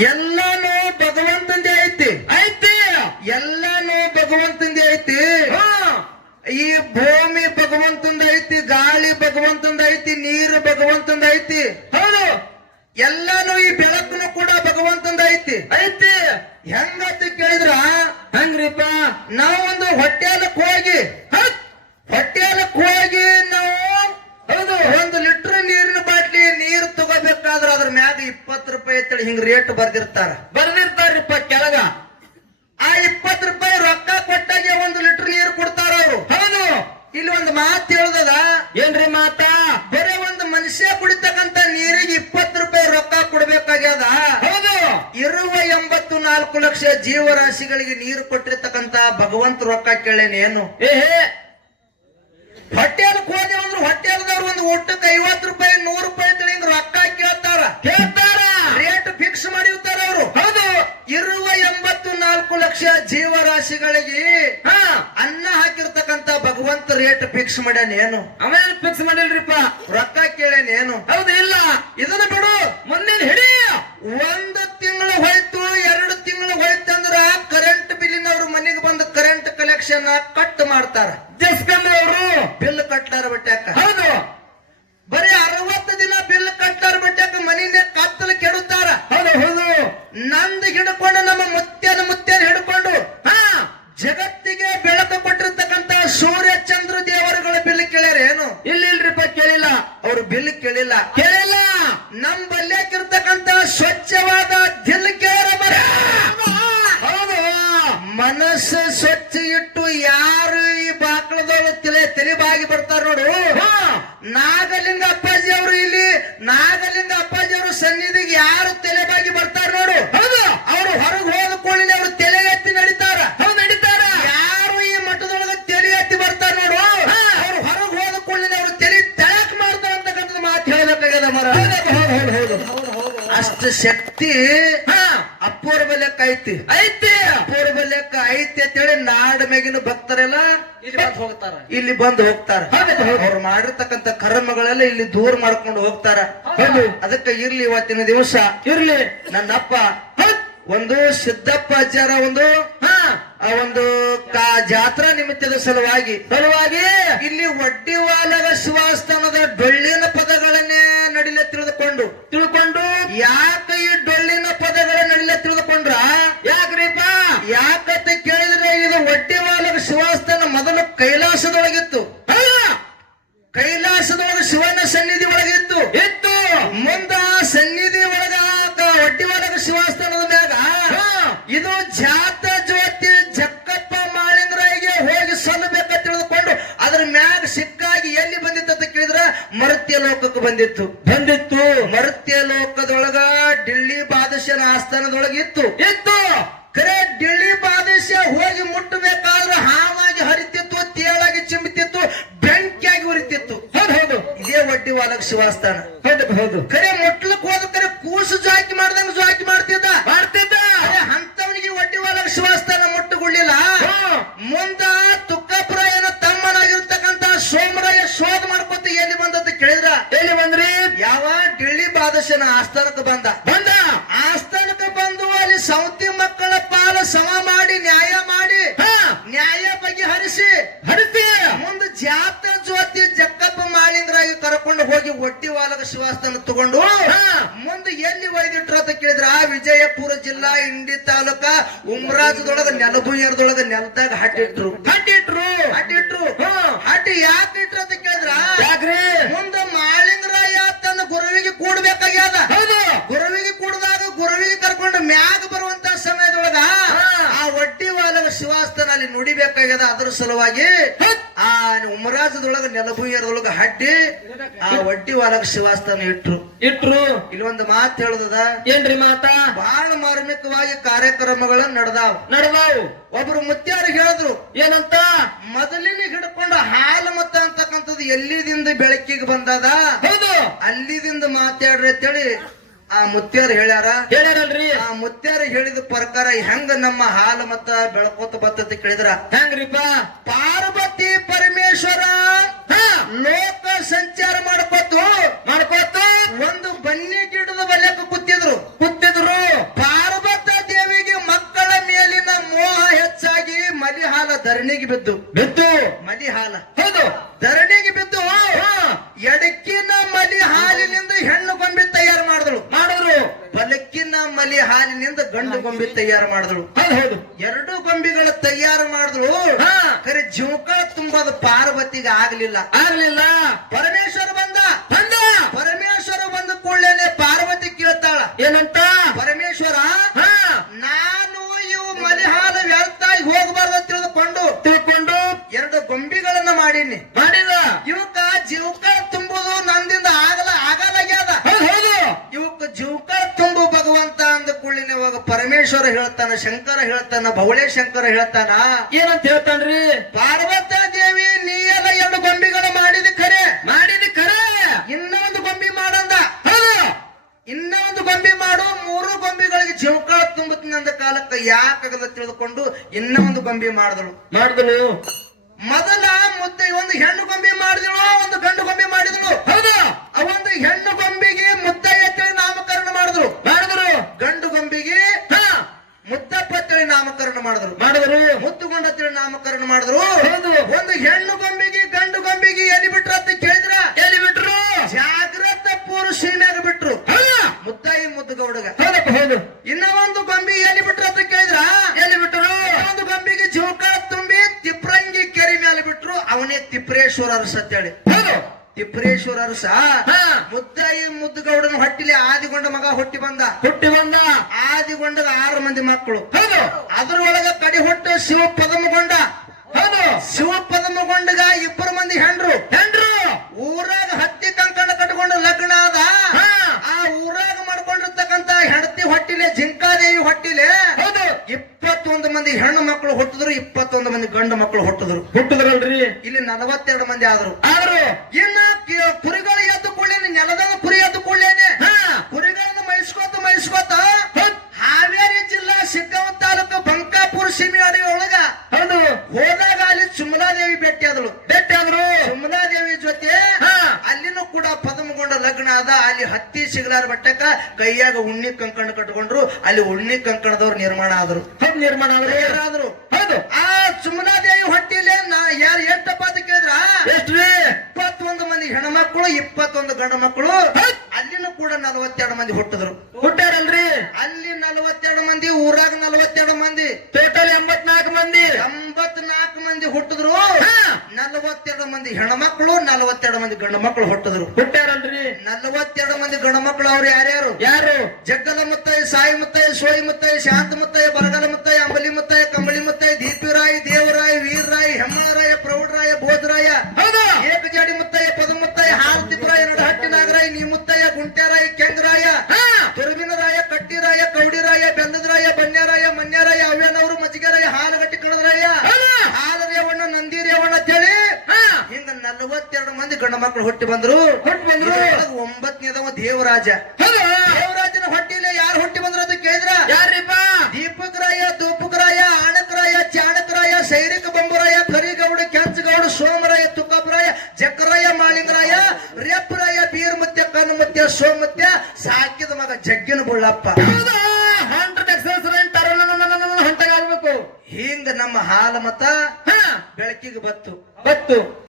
ಎಲ್ಲಾನು ಭಗವಂತಂದೇ ಐತಿ. ಐತಿ? ಎಲ್ಲಾನು ಭಗವಂತಂದೇ ಐತಿ. ಹಾ. ಈ ಭೂಮಿ ಭಗವಂತಂದ ಐತಿ ಗಾಳಿ ಭಗವಂತಂದ ಐತಿ ನೀರು ಭಗವಂತಂದ ಐತಿ. ಹೌದು. ಎಲ್ಲಾನು ಈ ಬೆಳಕನ್ನು ಕೂಡ ಭಗವಂತಂದ ಐತಿ. ಐತಿ. ಹೆಂಗಂತ ಕೇಳಿದ್ರ? ಹಂಗ್ರಿಪ್ಪ? ನಾವೊಂದು ಹೊಟ್ಟೆಲಕ್ ಹೋಗಿ ಹೊಟ್ಟೆಲಕ್ ಹೋಗಿ ತಗೋಬೇಕಾದ್ರ ಅದ್ರ ಮ್ಯಾಗ ಇಪ್ಪತ್ತು ರೂಪಾಯಿ ಅಂತೇಳಿ ಹಿಂಗ್ ರೇಟ್ ಬರ್ದಿರ್ತಾರ. ಬರ್ದಿರ್ತಾರಪ್ಪ ಕೆಳಗ. ಆ ಇಪ್ಪತ್ತು ರೂಪಾಯಿ ರೊಕ್ಕ ಕೊಟ್ಟಾಗೆ ಒಂದು ಲೀಟರ್ ನೀರು ಕೊಡ್ತಾರ ಅವರು. ಹೌದು. ಇಲ್ಲಿ ಒಂದು ಮಾತು ಹೇಳ್ದದ? ಏನ್ರಿ ಮಾತಾ? ಬೇರೆ ಒಂದು ಮನುಷ್ಯ ಕುಡಿತಕ್ಕಂತ ನೀರಿಗೆ ಇಪ್ಪತ್ತು ರೂಪಾಯಿ ರೊಕ್ಕ ಕೊಡ್ಬೇಕಾಗ್ಯದ? ಹೌದು. ಇರುವ ಎಂಬತ್ತು ನಾಲ್ಕು ಲಕ್ಷ ಜೀವರಾಶಿಗಳಿಗೆ ನೀರು ಕೊಟ್ಟಿರ್ತಕ್ಕಂತ ಭಗವಂತ ರೊಕ್ಕ ಕೇಳೇನೇನು ಏನು? ಏ ಹೊಟ್ಟೆಲಕ್ ಹೋಗಿ ಅಂದ್ರೆ ಹೊಟ್ಟೆಲ್ದವ್ರು ಒಂದು ಊಟಕ್ಕೆ ಐವತ್ತು ರೂಪಾಯಿ ನೂರು ರೂಪಾಯಿ ರೊಕ್ಕ ಕೇಳ್ತಾರ. ಕೇಳ್ತಾರ ರೇಟ್ ಫಿಕ್ಸ್ ಮಾಡಿರ್ತಾರ ಅವರು. ಹೌದು. ಇರುವ ಎಂಬತ್ತು ನಾಲ್ಕು ಲಕ್ಷ ಜೀವರಾಶಿಗಳಿಗೆ ಹಾ. ಅನ್ನ ಹಾಕಿರ್ತಕ್ಕಂತ ಭಗವಂತ ರೇಟ್ ಫಿಕ್ಸ್ ಏನು? ಆಮೇಲೆ ಫಿಕ್ಸ್ ಮಾಡಿಲ್ರಿಪ್ಪ? ರೊಕ್ಕ ಕೇಳೇನ ಏನು? ಹೌದು ಇಲ್ಲ. ಇದನ್ನ ಬಿಡು. ಮುಂದಿನ ಹಿಡಿ. ಒಂದು ತಿಂಗಳು ಹೋಯ್ತು ಎರಡು ತಿಂಗಳು ಹೋಯ್ತಂದ್ರ ಕರೆಂಟ್ ಬಿಲ್ಲಿನವ್ರು ಮನೆಗೆ ಬಂದು ಕರೆಂಟ್ ಕಲೆಕ್ಷನ್ ಕಟ್ ಮಾಡ್ತಾರ. ಅವರು ಬಿಲ್ ಕಟ್ಲಾರ ಬಟ್ಯಾಕ. ಅವ್ರು ಬಿಲ್ ಕೇಳಿಲ್ಲ. ಕೇಳಿಲ್ಲ. ನಮ್ ಬಲ್ಯಾಕಿರ್ತಕ್ಕಂತ ಸ್ವಚ್ಛವಾದ ದಿಲ್ ಕೇಳ ಮರ ಹೌದು ಮನಸ್ಸು ಸ್ವಚ್ಛ ಇಟ್ಟು ಯಾರು ಈ ಬಾಕ್ಳದೊಳಗೆ ತಲೆ ತಲೆಬಾಗಿ ಬರ್ತಾರ ನೋಡು ಹಾ ನಾಗಲಿಂಗ ಅಪ್ಪಾಜಿ ಅವರು ಇಲ್ಲಿ ನಾಗಲಿಂಗ ಅಪ್ಪಾಜಿ ಅವರು ಸನ್ನಿಧಿಗೆ ಯಾರು ತಲೆಬಾಗಿ ಬರ್ತಾರ ನೋಡು ಹೌದು ಅವರು ಹೊರಗೆ ಹೋದ ಕೂಡಲೇ ಅವರು ತಲೆ ಎತ್ತಿ ನಡೀತಾರ ಹೌದು ನಡೀತಾರ ಯಾರು ಈ ಮಠದೊಳಗೆ ತಲೆ ಎತ್ತಿ ಬರ್ತಾರ ನೋಡು ಹಾ. ಅವ್ರು ಹೊರಗೆ ಹೋದ ಕೂಡಲೇ ಅವರು ತಲೆ ತಳಕ್ ಮಾಡ್ತಾರ ಅಂತಕ್ಕಂಥ ಮಾತು ಹೇಳಬೇಕಾಗ್ಯದ ಮರ ಹೌದು ಹೌದು ಹೌದು ಅಷ್ಟು ಶಕ್ತಿ ಅಪ್ಪೋರ ಅಪೂರ್ವ ಲೆಕ್ಕ ಐತಿ. ಐತಿ. ಅಪ್ಪೋರ ಬಲ್ಯಕ್ಕ ಐತಿ ಅಂತೇಳಿ ನಾಡ ಮೇಗಿನ ಭಕ್ತರೆಲ್ಲ ಇಲ್ಲಿ ಬಂದು ಹೋಗ್ತಾರ. ಇಲ್ಲಿ ಬಂದು ಹೋಗ್ತಾರ. ಅವ್ರು ಮಾಡಿರ್ತಕ್ಕಂತ ಕರ್ಮಗಳೆಲ್ಲ ಇಲ್ಲಿ ದೂರ ಮಾಡ್ಕೊಂಡು ಹೋಗ್ತಾರ. ಅದಕ್ಕೆ ಇರ್ಲಿ ಇವತ್ತಿನ ದಿವಸ. ಇರ್ಲಿ. ನನ್ನಪ್ಪ. ಒಂದು ಸಿದ್ದಪ್ಪ ಅಜ್ಜಾರ ಒಂದು, ಹಾ, ಆ ಒಂದು ಜಾತ್ರಾ ನಿಮಿತ್ತದ ಸಲುವಾಗಿ. ಸಲುವಾಗಿ ಇಲ್ಲಿ ಒಡ್ಡಿವಾಲಗ ಶಿವಾಸ್ಥಾನದ ಡೊಳ್ಳಿನ ಪದಗಳನ್ನೇ ನಡಿಲೆ ತಿಳಿದುಕೊಂಡು ತಿಳ್ಕೊಂಡು ಯಾಕೆ ಈ ಡೊಳ್ಳಿನ ಪದಗಳ ನಡಿಲೆ ತಿಳಿದುಕೊಂಡ್ರ? ಬಂದಿತ್ತು. ಬಂದಿತ್ತು. ಮರುತ್ಯ ಲೋಕದೊಳಗ ಡಿಲ್ಲಿ ಬಾದಶನ ಆಸ್ಥಾನದೊಳಗೆ ಇತ್ತು. ಇತ್ತು ಕರೆ ಡಿಲ್ಲಿ ಬಾದಶ ಹೋಗಿ ಮುಟ್ಟಬೇಕಾದ್ರೆ ಹಾವಾಗಿ ಹರಿತಿತ್ತು ತೇಳಾಗಿ ಚಿಂಬಿತಿತ್ತು ಬೆಂಕಿಯಾಗಿ ಉರಿತಿತ್ತು. ಹೌದು ಹೌದು. ಇದೇ ಒಡ್ಡಿ ವಾಲಕ ಶಿವಾಸ್ಥಾನ. ಹೌದು ಹೌದು. ಕರೆ ಮುಟ್ಲಕ್ ಹೋದ ಕರೆ ಕೂಸು ಜಾಕಿ ಮಾಡ್ದಂಗ ಡಿಳ್ಳಿ ಆಸ್ಥಾನಕ್ಕೆ ಬಂದ. ಬಂದ. ಆಸ್ಥಾನಕ್ಕೆ ಬಂದು ಅಲ್ಲಿ ಸೌತಿ ಮಕ್ಕಳ ಪಾಲ ಸಮ ಮಾಡಿ ನ್ಯಾಯ ಮಾಡಿ ಹಾ. ನ್ಯಾಯ ಬಗ್ಗೆ ಹರಿಸಿ. ಮುಂದೆ ಜಾತ ಜ್ಯೋತಿ ಜಕ್ಕಪ್ಪ ಮಾಳಿಂಗರಾಗಿ ಕರ್ಕೊಂಡು ಹೋಗಿ ಒಟ್ಟಿ ವಾಲಕ ಶಿವಾಸ್ಥಾನ ತಗೊಂಡು. ಮುಂದೆ ಎಲ್ಲಿ ಒಯ್ದಿಟ್ರು ಅಂತ ಕೇಳಿದ್ರ ಆ ವಿಜಯಪುರ ಜಿಲ್ಲಾ ಇಂಡಿ ತಾಲೂಕ ಉಮ್ರಾಜದೊಳಗ ನೆಲಭೂಯರದೊಳಗ ನೆಲದಾಗ ಹಟ್ಟಿಟ್ರು ಕಟ್ಟಿಟ್ರು ಹಟ್ಟಿಟ್ರು ಹಾ. ಹಟ್ಟಿ ಯಾಕೆ ಇಟ್ರು ಅಂತ ಕೇಳಿದ್ರ ಯಾಕ್ರಿ ಮುಂದ ಮಾಳಿಂಗರಾಯ ತನ್ನ ಗುರುವಿಗೆ ಕೂಡ್ಬೇಕಾಗ್ಯದ ಹೌದು ಗುರುವಿಗೆ ಕೂಡಿದಾಗ ಗುರುವಿಗೆ ಕರ್ಕೊಂಡು ಮ್ಯಾಗ ಬರುವಂತ ಸಮಯದೊಳಗ ಹಾ. ಆ ಒಡ್ಡಿ ವಾಲಗ ಅಲ್ಲಿ ಅದ್ರ ಸಲುವಾಗಿ ಆ ಉಮರಾಜದೊಳಗ ನೆಲಭೂಯರದೊಳಗ ಹಡ್ಡಿ ಆ ಒಡ್ಡಿ ಶಿವಾಸ್ತನ ಇಟ್ರು. ಇಟ್ರು. ಇಲ್ಲಿ ಒಂದು ಮಾತು ಹೇಳುದದ ಏನ್ರಿ ಮಾತಾ? ಬಹಳ ಮಾರ್ಮಿಕವಾಗಿ ಕಾರ್ಯಕ್ರಮಗಳನ್ನ ನಡೆದಾವ್. ನಡೆದಾವ್. ಒಬ್ರು ಮುತ್ಯಾರು ಹೇಳಿದ್ರು ಏನಂತ? ಮೊದಲಿನ ಹಿಡ್ಕೊಂಡು ಹಾಲು ಮತ ಅಂತಕ್ಕಂಥದ್ದು ಎಲ್ಲಿದಿಂದ ಬೆಳಕಿಗೆ ಬಂದದ? ಹೌದು. ಅಲ್ಲಿದಿಂದ ಮಾತಾಡ್ರಿ ಅಂತೇಳಿ ಆ ಮುತ್ಯಾರ್ ಹೇಳ್ಯಾರ ಹೇಳ್ಯಾರಲ್ರಿ? ಆ ಮುತ್ಯಾರ ಹೇಳಿದ ಪ್ರಕಾರ ಹೆಂಗ ನಮ್ಮ ಹಾಲು ಮತ್ತ ಬೆಳಕೋತ ಬತ್ತತಿ ಕೇಳಿದ್ರ? ಹೆಂಗ್ರಿಪ ಪಾರ್ವತಿ ಪರಮೇಶ್ವರ ಲೋಕ ಸಂಚಾರ ಮಾಡ್ಕೋತ. ಮಾಡ್ಕೋತ? ಒಂದು ಬನ್ನಿ ಗಿಡದ ಬಲ್ಯಕ ಕುತ್ತಿದ್ರು ಕುತ್ತಿದ್ರು ಪಾರ್ವತ ದೇವಿಗೆ ಮಕ್ಕಳ ಮೇಲಿನ ಮೋಹ ಹೆಚ್ಚಾಗಿ ಮಲಿಹಾಲ ಧರಣಿಗೆ ಬಿದ್ದು. ಬಿದ್ದು. ಮಲಿಹಾಲ. ಗೊಂಬೆ ತಯಾರು ಮಾಡಿದಳು. ಹೌದು ಎರಡು ಗೊಂಬೆಗಳ ತಯಾರು ಮಾಡಿದಳು. ಹಾ. ಖರೆ ತುಂಬದ ಪಾರ್ವತಿಗೆ ಆಗ್ಲಿಲ್ಲ. ಆಗ್ಲಿಲ್ಲ. ಪರಮೇಶ್ವರ ಬಂದ. ಬಂದ. ಪರಮೇಶ್ವರ ಬಂದ ಕೂಡಲೇ ಪಾರ್ವತಿ ಕೇಳ್ತಾಳ. ಏನಂತ? ಪರಮೇಶ್ವರ ಹಾ. ನಾನು ಇವು ಮನೆ ಹಾಲು ವ್ಯರ್ಥ ಹೋಗಬಾರ್ದು ತಿಳಿದುಕೊಂಡು ತಿಳ್ಕೊಂಡು ಎರಡು ಗೊಂಬೆಗಳನ್ನ ಮಾಡೀನಿ. ಮಾಡಿದ. ಇವಕ್ಕ ಜೀವಕ ತುಂಬುದು ಪರಮೇಶ್ವರ ಹೇಳ್ತಾನ ಶಂಕರ ಹೇಳ್ತಾನ ಬವಳೆ ಶಂಕರ ಹೇಳ್ತಾನ. ಏನಂತ ಹೇಳ್ತಾನ್ರಿ? ಪಾರ್ವತ ದೇವಿ ನೀ ಎಲ್ಲ ಎರಡು ಗೊಂಬೆಗಳ ಮಾಡಿದ ಖರೆ ಮಾಡಿದ ಕರೆ? ಇನ್ನ ಒಂದು ಗೊಂಬೆ ಮಾಡಂದ. ಇನ್ನ ಒಂದು ಗೊಂಬೆ ಮಾಡು ಮೂರು ಗೊಂಬೆಗಳಿಗೆ ಜೀವಕ ತುಂಬುತ್ತಿನ ಕಾಲಕ್ಕೆ ಯಾಕಾಗದ ತಿಳಿದುಕೊಂಡು ಇನ್ನ ಒಂದು ಗೊಂಬೆ ಮಾಡಿದಳು. ಮಾಡಿದ್ರು ತಿಪ್ರೇಶ್ವರ ಅರಸ ಅಂತೇಳಿ. ಹೌದು. ತಿಪ್ರೇಶ್ವರ ಅರಸ ಮುದ್ದಾಯಿ ಮುದ್ದುಗೌಡನ ಹೊಟ್ಟಿಲಿ ಆದಿಗೊಂಡ ಮಗ ಹುಟ್ಟಿ ಬಂದ. ಹುಟ್ಟಿ ಬಂದ. ಆದಿಗೊಂಡದ ಆರು ಮಂದಿ ಮಕ್ಕಳು. ಹೌದು. ಅದರೊಳಗ ಕಡಿ ಹುಟ್ಟು ಶಿವ ಪದಮಗೊಂಡ ಹೌದು. ಶಿವ ಪದಮಗೊಂಡಗ ಇಬ್ಬರು ಮಂದಿ ಹೆಂಡ್ರು. ಹೆಂಡ್ರು ಊರಾಗ ಹತ್ತಿ ಕಂಕಣ ಕಟ್ಕೊಂಡು ಲಗ್ನ ಆದ ಹಾ ಆ ಊರಾಗ ಮಾಡ್ಕೊಂಡಿರ್ತಕ್ಕಂತ ಹೆಂಡತಿ ಹೊಟ್ಟಿಲೆ ಜಿಂಕಾದೇವಿ ಹೊಟ್ಟಿಲೆ ಹೌದು ಇಪ್ಪತ್ತೊಂದು ಮಂದಿ ಹೆಣ್ಣು ಮಕ್ಕಳು ಹುಟ್ಟಿದ್ರು ಇಪ್ಪತ್ತೊಂದು ಮಂದಿ ಗಂಡು ಮಕ್ಕಳು ಹುಟ್ಟಿದ್ರು. ಹುಟ್ಟಿದ್ರಲ್ರಿ? ಇಲ್ಲಿ ನಲವತ್ತೆರಡು ಮಂದಿ ಆದ್ರು. ಆದ್ರು? ಇನ್ನ ಕುರಿಗಳು ಎದ್ದು ಕೊಳ್ಳೇನೆ ನೆಲದಾಗ ಕುರಿ ಎದ್ದು ಕೊಳ್ಳೇನೆ ಹಾ. ಕುರಿಗಳನ್ನ ಮೈಸ್ಕೋತ ಮೈಸ್ಕೋತ ಹಾವೇರಿ ಜಿಲ್ಲಾ ಸಿದ್ಧವಂತ ತಾಲೂಕು ಬಂಕಾಪುರ ಸೀಮೆ ಅಡವಿ ಒಳಗ ಹೌದು. ಹೋದಾಗ ಅಲ್ಲಿ ಸುಮಲಾದೇವಿ ಭೇಟಿ ಆದ್ರು ಭೇಟಿ ಆದ್ರು. ಸುಮಲಾದೇವಿ ಜೊತೆ ಹಾ. ಅಲ್ಲಿನೂ ಕೂಡ ಪದಮಗೊಂಡ ಲಗ್ನ ಆದ. ಅಲ್ಲಿ ಹತ್ತಿ ಸಿಗಲಾರ ಬಟ್ಟಕ ಕೈಯಾಗ ಉಣ್ಣಿ ಕಂಕಣ ಕಟ್ಕೊಂಡ್ರು. ಅಲ್ಲಿ ಉಣ್ಣಿ ಕಂಕಣದವ್ರು ನಿರ್ಮಾಣ ಆದ್ರು. ನಿರ್ಮಾಣ ಆದ್ರು. ಹೌದು ಆ ಸುಮಲಾದೇವಿ ಹೊಟ್ಟಿಲೆ ನಾ ಯಾರು ಎಷ್ಟಪ್ಪ ಅಂತ ಕೇಳಿದ್ರ? ಎಷ್ಟ್ರಿ? ಇಪ್ಪತ್ತೊಂದು ಮಂದಿ ಹೆಣ್ಮಕ್ಳು ಇಪ್ಪತ್ತೊಂದು ಗಂಡು ಮಕ್ಕಳು ಅಲ್ಲಿನೂ ಕೂಡ ನಲವತ್ತೆರಡು ಮಂದಿ ಹುಟ್ಟಿದ್ರು. ಹುಟ್ಟಾರಲ್ರಿ ಅಲ್ಲಿ ನಲವತ್ತೆರಡು ಮಂದಿ ಊರಾಗ ನಲವತ್ತೆರಡು ಮಂದಿ. ಟೋಟಲ್ ಎಂಬತ್ನಾಲ್ಕು ಮಂದಿ. ಎಂಬತ್ನಾಲ್ಕು ಮಂದಿ ಹುಟ್ಟಿದ್ರು. ನಲವತ್ತೆರಡು ಮಂದಿ ಹೆಣ್ಮಕ್ಳು ನಲವತ್ತೆರಡು ಮಂದಿ ಗಂಡು ಮಕ್ಕಳು ಹುಟ್ಟಿದ್ರು. ಹುಟ್ಟಾರಲ್ರಿ ನಲವತ್ತೆರಡು ಮಂದಿ ಗಂಡು ಮಕ್ಕಳು ಅವ್ರು ಯಾರ್ಯಾರು? ಯಾರು? ಜಗ್ಗಲ ಮುತ್ತೈ ಸಾಯಿ ಮುತ್ತೈ ಸೋಯಿ ಮುತ್ತೈ ಶಾಂತ ಮುತ್ತೈ ಬರಗಲ ಮುತ್ತೈ ಅಂಬಲಿ ಮುತ್ತಯ್ಯ ನಲವತ್ತೆರಡು ಮಂದಿ ಗಂಡ ಮಕ್ಕಳು ಹುಟ್ಟಿ ಬಂದ್ರು. ಹುಟ್ಟಿ ಬಂದ್ರು. ಒಂಬತ್ತನೇ ಒಂಬತ್ತನೇದವ ದೇವರಾಜ. ದೇವರಾಜನ ಹೊಟ್ಟಿಲೆ ಯಾರು ಹುಟ್ಟಿ ಬಂದ್ರು ಅಂತ ಕೇಳಿದ್ರ? ಯಾರಿಪ್ಪ ದೀಪಕರಾಯ ರಾಯ ಆಣಕರಾಯ ಚಾಣಕರಾಯ ಸೈನಿಕ ಬಂಬುರಾಯ ಕರಿಗೌಡ ಕೆಂಚಗೌಡ ಸೋಮರಾಯ ತುಕಪರಾಯ ಜಕರಾಯ ಮಾಳಿಂಗರಾಯ ರೇಪರಾಯ ಬೀರ್ಮತ್ಯ ಕನ್ಮತ್ಯ ಸೋಮತ್ಯ ಸಾಕಿದ ಮಗ ಜಗ್ಗಿನ ಬುಳ್ಳಪ್ಪ. ಹಿಂಗ ನಮ್ಮ ಹಾಲ ಮತ ಹಾ. ಬೆಳಕಿಗೆ ಬತ್ತು. ಬತ್ತು.